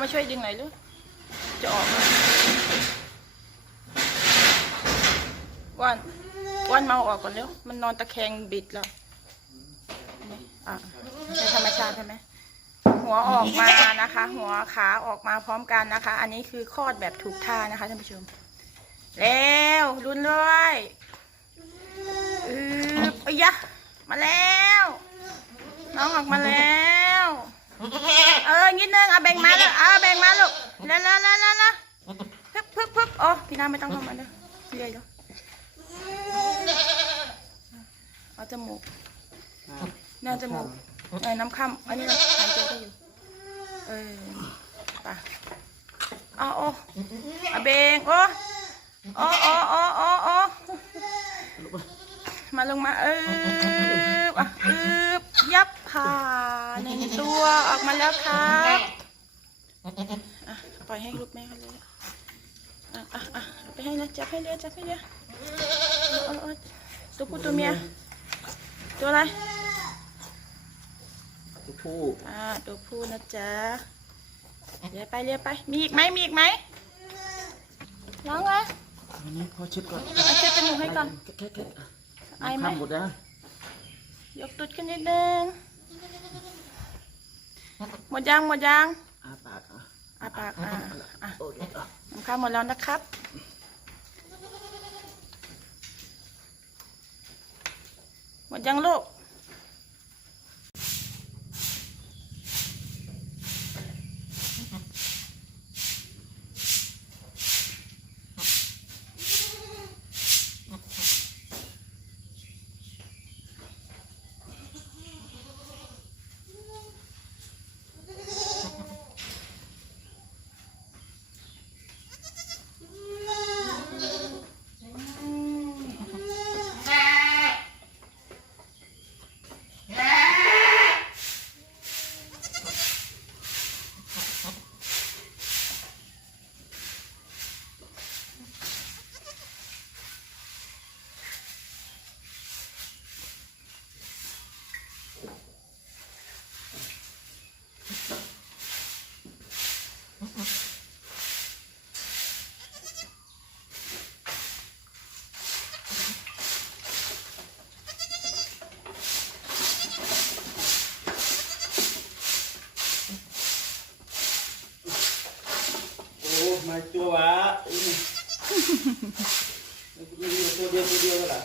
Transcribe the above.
มาช่วยดึงหน่อยลูกจะออกไหมอ้วันอ้วันเมาออกก่อนเร็วมันนอนตะแคงบิดแล้วนี่อะในธรรมชาติใช่ไหมหัวออกมานะคะ หัวขาออกมาพร้อมกันนะคะ อันนี้คือคลอดแบบถูกท่านะคะท่านผู้ชมแล้วรุนเลยอือไอ้ยะมาแล้ว น้องออกมาแล้ว นึงเอาแบ่งมาลูกเอาแบ่งมาลูกแล้วแล้วแล้วแล้วพึบพึบพึบโอ๋อพี่น้าไม่ต้องเข้ามาเด้อเรียกเด้อเอาจมูกหน้าจมูกเออน้ำค่ำอันนี้เราหายใจได้อยู่เออไปเอาโอ้เอาเบงโอ้โอ้โอ้โอ้โอ้โอ้มาลงมาเอออะเออยับ ผ่าหนึ่งตัวออกมาแล้วครับอะปล่อยให้ลูกแม่เขาเลยอะอะอะเอาไปให้นะจับให้เลยจับให้เลยเอาเอาเอาตัวผู้ตัวเมียตัวอะไรตัวผู้อ่าตัวผู้นะจ๊ะเลี้ยไปเลี้ยไป มีอีกไหมมีอีกไหมร้องไงอันนี้พอเช็ดก่อนเอาเช็ดจมูกให้ก่อนแค่แค่แค่อะไอไหมทำหมดนะยกตุดขึ้นนิดนึง หมดยังหมดยังอาปากอะอาปากอ่าอะโอเคอะน้ำข้าวหมดแล้วนะครับ หมดยังลูก ตัววะมีตัวเดียวตัวเดียวก็ล่ะ